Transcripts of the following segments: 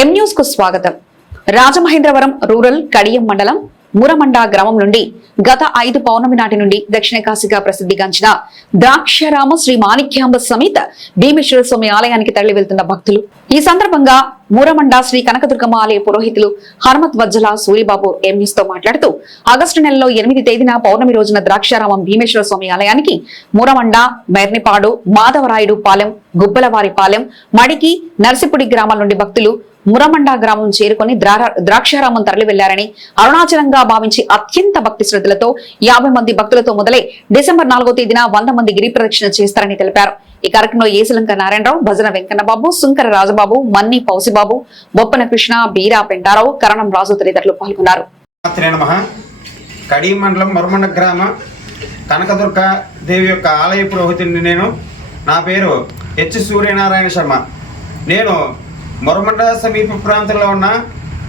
ఎం న్యూస్కు స్వాగతం. రాజమహేంద్రవరం రూరల్ కడియం మండలం మురమండ గ్రామం నుండి గత ఐదు పౌర్ణమి నాటి నుండి దక్షిణ కాశీగా ప్రసిద్ధిగాంచిన ద్రాక్షరామ శ్రీ మాణిక్యాంబ సమేత భీమేశ్వర స్వామి ఆలయానికి తరలి వెళ్తున్న భక్తులు. ఈ సందర్భంగా మూరమండ శ్రీ కనకదుర్గమ్మ ఆలయ పురోహితులు హనుమత్ వజ్జల సూరిబాబు ఎం తో మాట్లాడుతూ ఆగస్టు నెలలో ఎనిమిది తేదీన పౌర్ణమి రోజున ద్రాక్షారామం భీమేశ్వర స్వామి ఆలయానికి మూరమండ మెర్నిపాడు మాధవరాయుడు పాలెం గుబ్బలవారి పాలెం మడికి నర్సిపుడి గ్రామాల నుండి భక్తులు మురమండ గ్రామం చేరుకుని ద్రాక్షారామం తరలి వెళ్ళారని అరుణాచలంగా భావించి అత్యంత భక్తి శ్రద్ధలతో యాభై మంది భక్తులతో మొదలై డిసెంబర్ నాలుగో తేదీన వంద మంది గిరి ప్రదక్షిణ చేస్తారని తెలిపారు. ఈ కార్యక్రమంలో ఏసులంక నారాయణరావు భజన వెంకన్నబాబు సుంకర రాజబాబు మన్ని పౌసిబాబు బొప్పన కృష్ణ బీరా పెంటారావు కరణం రాజు తదితరులు పాల్గొన్నారు. మండలం మరుమండ గ్రామ కనకదుర్గ దేవి యొక్క ఆలయ పురోహితుడిని నేను. నా పేరు హెచ్ సూర్యనారాయణ శర్మ. నేను మొరమండ సమీప ప్రాంతంలో ఉన్న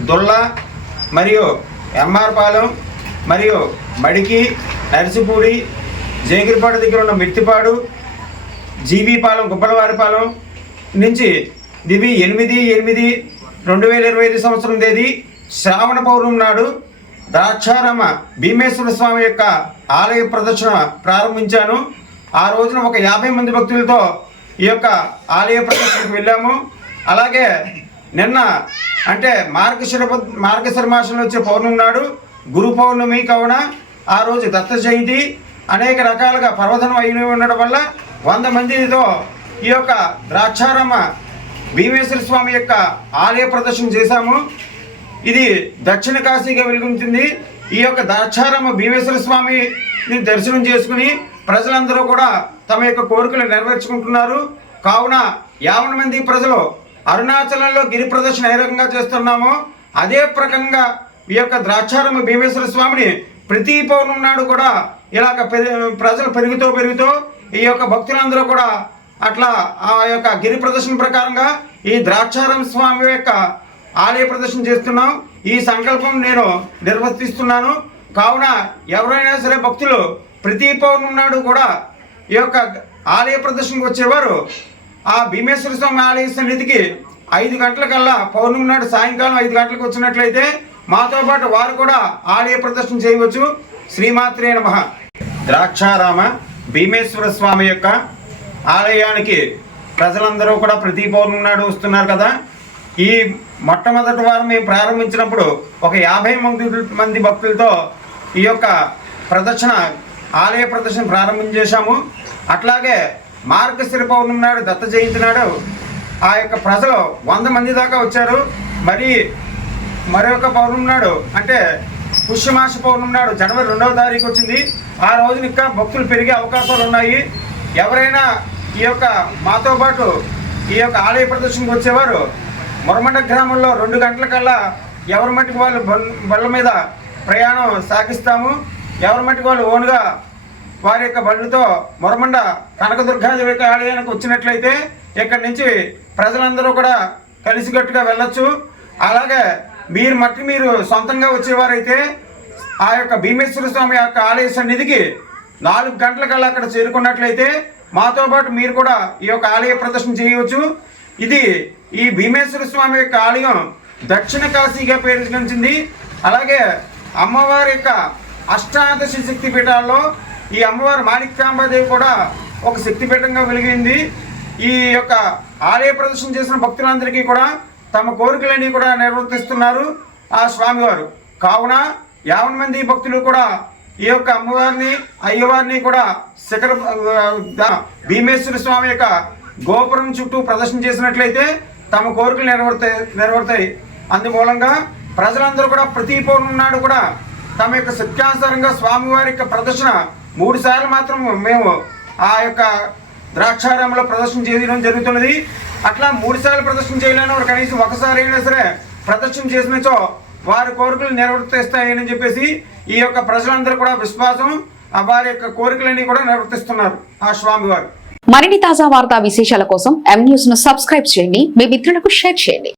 దొల్ల మరియు ఎంఆర్ పాలెం మరియు మడికి నర్సిపూడి జేగిరిపాడు దగ్గర ఉన్న మిట్టిపాడు జీబీపాలెం గుబ్బలవారిపాలెం నుంచి దివి ఎనిమిది ఎనిమిది రెండు వేల ఇరవై ఐదు సంవత్సరం తేదీ శ్రావణ పౌర్ణమి నాడు ద్రాక్షారామ భీమేశ్వర స్వామి యొక్క ఆలయ ప్రదర్శన ప్రారంభించాను. ఆ రోజున ఒక యాభై మంది భక్తులతో ఈ యొక్క ఆలయ ప్రదర్శనకు వెళ్ళాము. అలాగే నిన్న అంటే మార్గశిర మార్గశిర మాసంలో వచ్చే పౌర్ణమి నాడు గురు పౌర్ణమి కావున ఆ రోజు దత్త జయంతి. అనేక రకాలుగా పర్వదనం అయిన ఉండడం వల్ల వంద మందితో ఈ యొక్క ద్రాక్షారామ భీమేశ్వర స్వామి యొక్క ఆలయ ప్రదర్శన చేశాము. ఇది దక్షిణ కాశీగా వెలుగుతుంది. ఈ యొక్క ద్రాక్షారామ భీమేశ్వర స్వామిని దర్శనం చేసుకుని ప్రజలందరూ కూడా తమ యొక్క కోరికలు నెరవేర్చుకుంటున్నారు. కావున యావన మంది ప్రజలు అరుణాచలంలో గిరి ప్రదర్శన ఏ రకంగా చేస్తున్నామో అదే ప్రకంగా ఈ యొక్క ద్రాక్షారామ భీమేశ్వర స్వామిని ప్రతి పౌర్ణం నాడు కూడా ఇలాగ ప్రజలు పెరుగుతూ పెరుగుతూ ఈ యొక్క భక్తులందరూ కూడా అట్లా ఆ యొక్క గిరి ప్రదర్శన ప్రకారంగా ఈ ద్రాక్షారం స్వామి యొక్క ఆలయ ప్రదర్శన చేస్తున్నాం. ఈ సంకల్పం నేను నిర్వర్తిస్తున్నాను. కావున ఎవరైనా సరే భక్తులు ప్రతి పౌర్ణం నాడు కూడా ఈ యొక్క ఆలయ ప్రదర్శనకు వచ్చేవారు ఆ భీమేశ్వర స్వామి ఆలయ సన్నిధికి ఐదు గంటలకల్లా పౌర్ణమి నాడు సాయంకాలం ఐదు గంటలకు వచ్చినట్లయితే మాతో పాటు వారు కూడా ఆలయ ప్రదర్శన చేయవచ్చు. శ్రీమాత్రే నమ. ద్రాక్షారామ భీమేశ్వర స్వామి యొక్క ఆలయానికి ప్రజలందరూ కూడా ప్రతి పౌర్ణమి నాడు వస్తున్నారు కదా. ఈ మొట్టమొదటి వారం మేము ప్రారంభించినప్పుడు ఒక యాభై మంది మంది భక్తులతో ఈ యొక్క ప్రదర్శన ఆలయ ప్రదర్శన ప్రారంభం చేశాము. అట్లాగే మార్గశిర పౌర్ణమి నాడు దత్త జయంతి నాడు ఆ యొక్క ప్రజలు వంద మంది దాకా వచ్చారు. మరి మరొక పౌర్ణమి నాడు అంటే పుష్యమాస పౌర్ణమి నాడు జనవరి రెండవ తారీఖు వచ్చింది. ఆ రోజున ఇంకా భక్తులు పెరిగే అవకాశాలు ఉన్నాయి. ఎవరైనా ఈ యొక్క మాతో పాటు ఈ యొక్క ఆలయ ప్రదర్శనకు వచ్చేవారు మురమండ గ్రామంలో రెండు గంటల కల్లా ఎవరి మట్టుకు వాళ్ళు బల్- బళ్ళ మీద ప్రయాణం సాగిస్తాము. ఎవరి మట్టుకు వాళ్ళు ఓన్గా వారి యొక్క బండ్లతో మొరమండ కనకదుర్గాదేవి యొక్క ఆలయానికి వచ్చినట్లయితే ఇక్కడి నుంచి ప్రజలందరూ కూడా కలిసికట్టుగా వెళ్ళొచ్చు. అలాగే మీరు మట్టి మీరు సొంతంగా వచ్చేవారైతే ఆ యొక్క భీమేశ్వర స్వామి యొక్క ఆలయ సన్నిధికి నాలుగు గంటలకల్లా అక్కడ చేరుకున్నట్లయితే మాతో పాటు మీరు కూడా ఈ యొక్క ఆలయ ప్రదర్శన చేయవచ్చు. ఇది ఈ భీమేశ్వర స్వామి యొక్క ఆలయం దక్షిణ కాశీగా పేరుగాంచింది అలాగే అమ్మవారి యొక్క అష్టాదశ శక్తి పీఠాల్లో ఈ అమ్మవారు మాణిక్యాంబాదేవి కూడా ఒక శక్తిపీఠంగా వెలిగింది. ఈ యొక్క ఆలయ ప్రదర్శన చేసిన భక్తులందరికీ కూడా తమ కోరికలన్నీ కూడా నిర్వర్తిస్తున్నారు ఆ స్వామివారు. కావున యావన మంది భక్తులు కూడా ఈ యొక్క అమ్మవారిని అయ్యవారిని కూడా శిఖర భీమేశ్వర స్వామి యొక్క గోపురం చుట్టూ ప్రదర్శన చేసినట్లయితే తమ కోరికలు నెరవేరుతాయి. నెరవేరుతాయి అందుమూలంగా ప్రజలందరూ కూడా ప్రతి పౌర్ణం నాడు కూడా తమ యొక్క సత్యానుసారంగా స్వామివారి యొక్క ప్రదర్శన మూడు సార్లు మాత్రం మేము ఆ యొక్క ద్రాక్షారంలో ప్రదర్శన చేయడం జరుగుతున్నది. అట్లా మూడు సార్లు ప్రదర్శన చేయలేని వారు కనీసం ఒకసారి అయినా సరే ప్రదర్శన చేసినచో వారి కోరికలు నెరవేర్తిస్తాయని చెప్పేసి ఈ యొక్క ప్రజలందరూ కూడా విశ్వాసం వారి యొక్క కోరికలన్నీ కూడా నిర్వర్తిస్తున్నారు ఆ స్వామి వారు మరిన్ని తాజా వార్తా విశేషాల కోసం ఎం న్యూస్ను సబ్స్క్రైబ్ చేయండి. మీ మిత్రులకు షేర్ చేయండి.